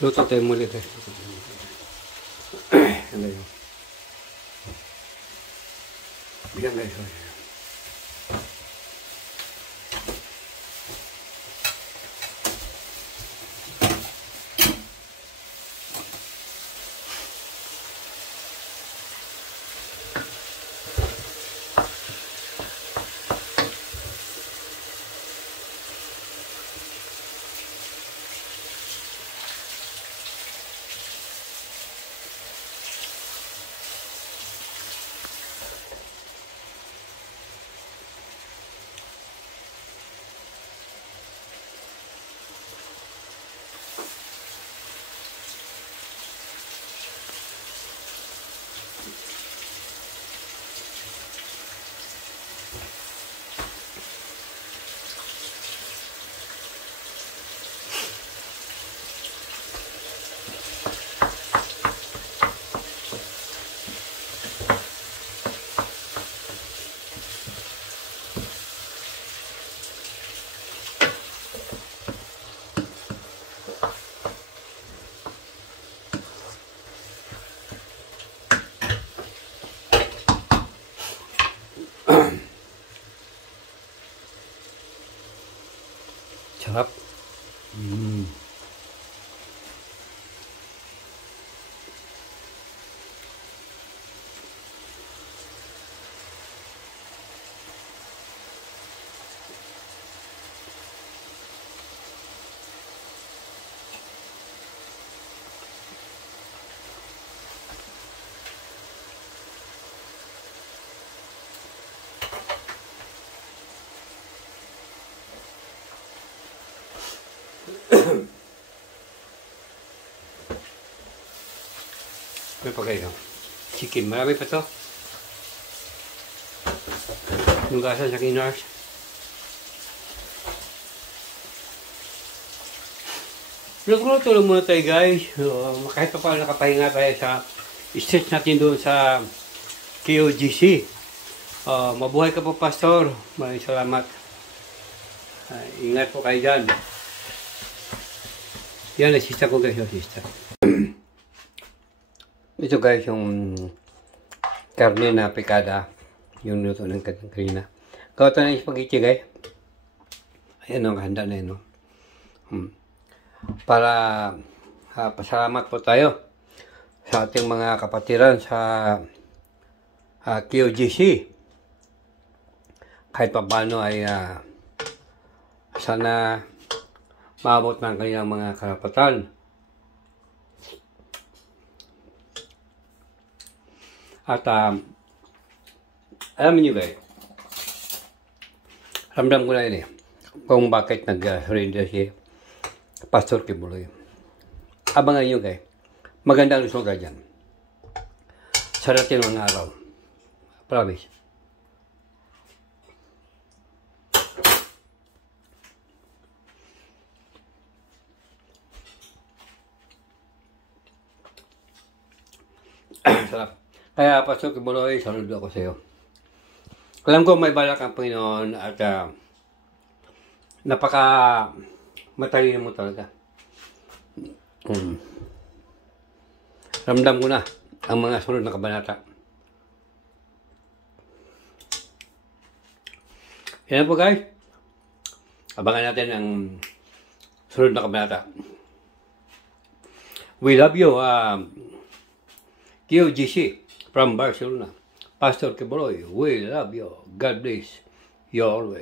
Luto tayo muli guys. Ano yun? Yan guys. Sarap. May pa kayo. Chicken. Marami pa to. Nugasan sa kinars. Luto lang muna tayo guys. Kahit pa paano nakapahinga tayo sa stretch natin doon sa KOGC. Mabuhay ka po, Pastor. Maraming salamat. Ingat po kayo dyan. Yan, assista ko guys. Assista. Ito guys, yung karne na pikada. Yung luto ng kanina. Gawa ito ng spaghetti guys. Ayan o, handa na yun. Para pasalamat po tayo sa ating mga kapatiran sa KOGC. Kahit pa paano ay sana maabot ng kanilang mga karapatan. At alam niyo guys, ramdam ko na yun kung bakit nag-surrender si Pastor Kibuloy. Abangan nyo guys, magandang resulta dyan sa dating mga araw. Promise. Sarap. Kaya Pastor Kibuloy, saludo ako sa iyo. Alam ko may balak ang Panginoon at napaka matalino mo talaga. Ramdam ko na ang mga sunod na kabanata. Yan po guys. Abangan natin ang sunod na kabanata. We love you, KOGC. From Barcelona, Pastor Kibuloy, we love you. God bless you always.